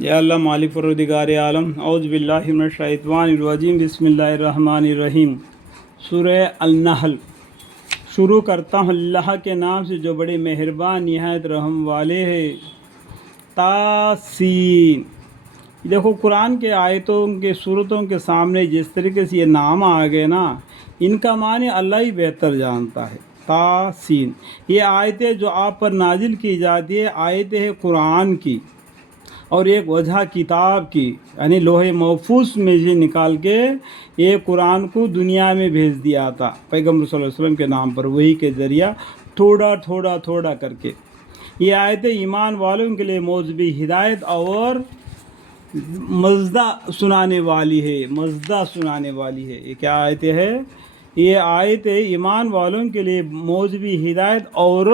یا اللہ مالک پروردگار عالم، اعوذ باللہ من الشیطان الرجیم، بسم اللہ الرحمن الرحیم۔ سورہ النحل شروع کرتا ہوں اللہ کے نام سے جو بڑے مہربان نہایت رحم والے ہیں۔ تاسین، دیکھو قرآن کے آیتوں کے صورتوں کے سامنے جس طریقے سے یہ نام آ گئے نا، ان کا معنی اللہ ہی بہتر جانتا ہے۔ تاسین، یہ آیتیں جو آپ پر نازل کی جاتی ہے آیتیں ہیں قرآن کی، اور ایک وجہ کتاب کی، یعنی لوح محفوظ میں سے نکال کے یہ قرآن کو دنیا میں بھیج دیا تھا پیغمبر صلی اللہ علیہ وسلم کے نام پر، وہی کے ذریعہ تھوڑا تھوڑا تھوڑا کر کے۔ یہ آیتیں ایمان والوں کے لیے موجب ہدایت اور مزدہ سنانے والی ہے، مزدہ سنانے والی ہے۔ یہ کیا آیتیں ہے؟ یہ آیتیں ایمان والوں کے لیے موجب ہدایت اور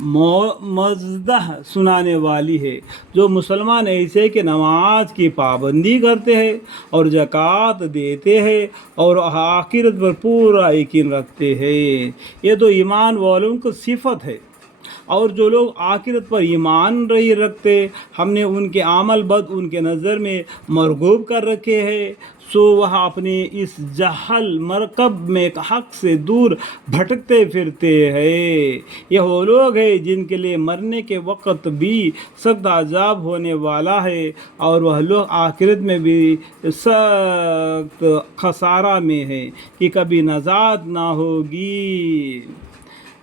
مزدہ سنانے والی ہے، جو مسلمان ایسے کہ نماز کی پابندی کرتے ہیں اور زکوٰۃ دیتے ہیں اور آخرت پر پورا یقین رکھتے ہیں۔ یہ تو ایمان والوں کی صفت ہے۔ اور جو لوگ آخرت پر ایمان نہیں رکھتے، ہم نے ان کے عمل بد ان کے نظر میں مرغوب کر رکھے ہیں، سو وہ اپنے اس جہل مرکب میں حق سے دور بھٹکتے پھرتے ہیں۔ یہ وہ لوگ ہیں جن کے لیے مرنے کے وقت بھی سخت عذاب ہونے والا ہے، اور وہ لوگ آخرت میں بھی سخت خسارہ میں ہیں کہ کبھی نجات نہ ہوگی۔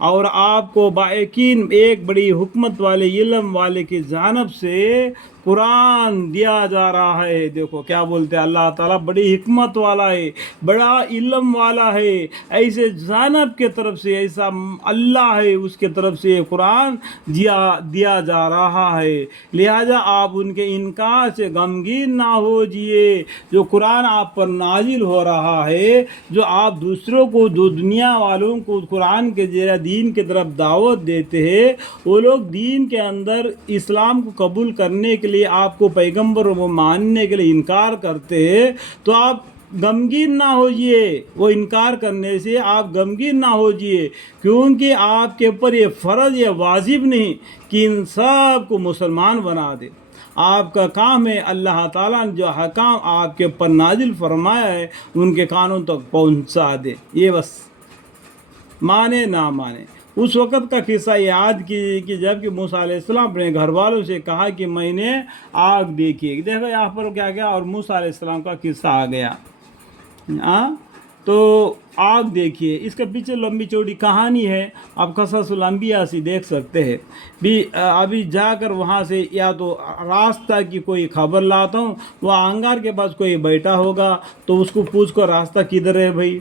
اور آپ کو باقین ایک بڑی حکمت والے علم والے کی جانب سے قرآن دیا جا رہا ہے۔ دیکھو کیا بولتے ہیں، اللہ تعالیٰ بڑی حکمت والا ہے، بڑا علم والا ہے، ایسے جانب کے طرف سے، ایسا اللہ ہے اس کے طرف سے قرآن دیا جا رہا ہے۔ لہذا آپ ان کے انکار سے غمگین نہ ہو جیے۔ جو قرآن آپ پر نازل ہو رہا ہے، جو آپ دوسروں کو، جو دنیا والوں کو قرآن کے ذریعے دین کی طرف دعوت دیتے ہیں، وہ لوگ دین کے اندر اسلام کو قبول کرنے کے لیے، آپ کو پیغمبر کو ماننے کے لیے انکار کرتے ہیں، تو آپ غمگین نہ ہوجیے۔ وہ انکار کرنے سے آپ غمگین نہ ہوجیے، کیونکہ آپ کے اوپر یہ فرض، یہ واجب نہیں کہ ان سب کو مسلمان بنا دے۔ آپ کا کام ہے اللہ تعالیٰ نے جو حکام آپ کے اوپر نازل فرمایا ہے ان کے کانوں تک پہنچا دے۔ یہ بس، مانے نہ مانے۔ اس وقت کا قصہ یاد کیجیے کہ جب کہ موسیٰ علیہ السلام اپنے گھر والوں سے کہا کہ میں نے آگ دیکھی۔ دیکھو یہاں پر کیا گیا، اور موسیٰ علیہ السلام کا قصہ آ گیا۔ تو آگ دیکھیے، اس کے پیچھے لمبی چوڑی کہانی ہے، آپ قصص الانبیاء سے دیکھ سکتے ہیں بھی۔ ابھی جا کر وہاں سے یا تو راستہ کی کوئی خبر لاتا ہوں، وہ انگار کے پاس کوئی بیٹھا ہوگا تو اس کو پوچھ کر راستہ کدھر ہے بھائی،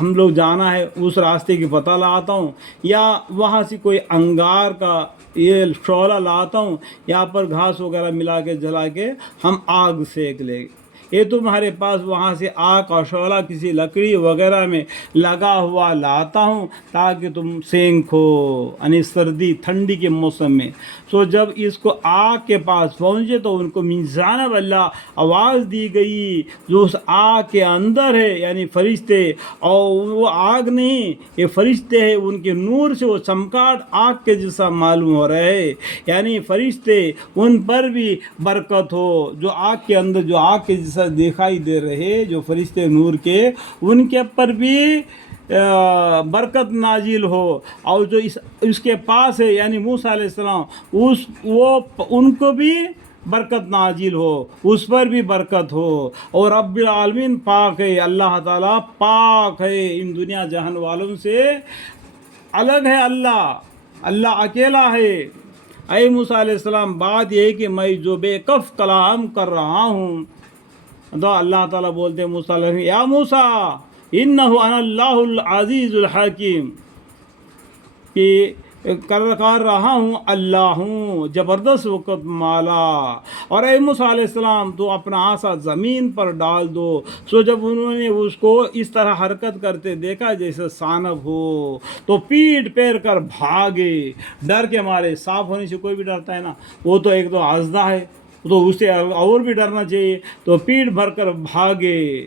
ہم لوگ جانا ہے، اس راستے کی پتہ لاتا ہوں، یا وہاں سے کوئی انگار کا یہ شعلہ لاتا ہوں، یہاں پر گھاس وغیرہ ملا کے جلا کے ہم آگ سیک لیں۔ یہ تمہارے پاس وہاں سے آگ کا شعلہ کسی لکڑی وغیرہ میں لگا ہوا لاتا ہوں تاکہ تم سینکو، یعنی سردی ٹھنڈی کے موسم میں۔ سو جب اس کو آگ کے پاس پہنچے تو ان کو من جانب اللہ آواز دی گئی جو اس آگ کے اندر ہے، یعنی فرشتے، اور وہ آگ نہیں، یہ فرشتے ہیں، ان کے نور سے وہ چمکاٹ آگ کے جیسا معلوم ہو رہا ہے، یعنی فرشتے ان پر بھی برکت ہو، جو آگ کے اندر جو آگ کے جیسا دکھائی دے رہے، جو فرشتے نور کے، ان کے پر بھی برکت نازل ہو، اور جو اس کے پاس ہے یعنی موسیٰ علیہ السلام، ان کو بھی برکت نازل ہو، اس پر بھی برکت ہو۔ اور رب العالمین پاک ہے، اللہ تعالیٰ پاک ہے، ان دنیا جہان والوں سے الگ ہے۔ اللہ اکیلا ہے۔ اے موسیٰ علیہ السلام، بات یہ ہے کہ میں جو بے کف کلام کر رہا ہوں، تو اللہ تعالیٰ بولتے ہیں موسیٰ علیہ السلام، یا موسیٰ انہ انا اللہ العزیز الحکیم، کہ کر رہا ہوں، اللہ ہوں زبردست وقت مالا۔ اور اے موسیٰ علیہ السلام، تو اپنا عصا زمین پر ڈال دو۔ سو جب انہوں نے اس کو اس طرح حرکت کرتے دیکھا جیسے سانپ ہو، تو پیٹ پھیر کر بھاگے، ڈر کے مارے۔ سانپ ہونے سے کوئی بھی ڈرتا ہے نا، وہ تو ایک تو اژدھا ہے، تو اسے اور بھی ڈرنا چاہیے، تو پیٹ بھر کر بھاگے۔